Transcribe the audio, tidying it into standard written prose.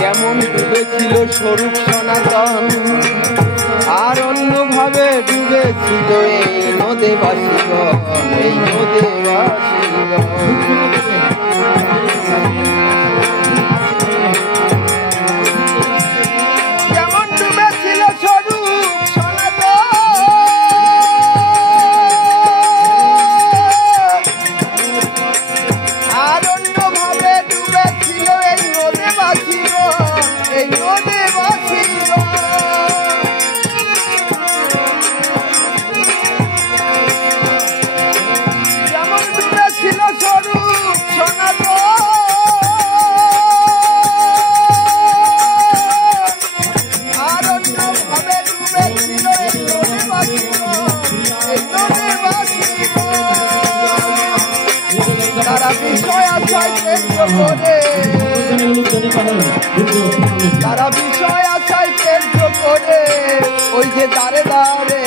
যেমন ডুবেছিল স্বরূপ সনাতন, আর অন্যভাবে ডুবেছিল এই নদেবাসীগণ, এই নদেবাসীগণ। যেমন ডুবেছিল স্বরূপ সনাতন, আর অন্যভাবে ডুবেছিল এই নদেবাসীগণ, এই নদেবাসীগণ। যেমন ডুবেছিল স্বরূপ সনাতন, আর অন্যভাবে ডুবেছিল এই নদেবাসীগণ, এই নদেবাসীগণ। তারা বিষয় আশায় কেন্দ্র করে, তারা বিষয় আশায় কেন্দ্র করে ওই যে দাঁড়ে দাঁড়ে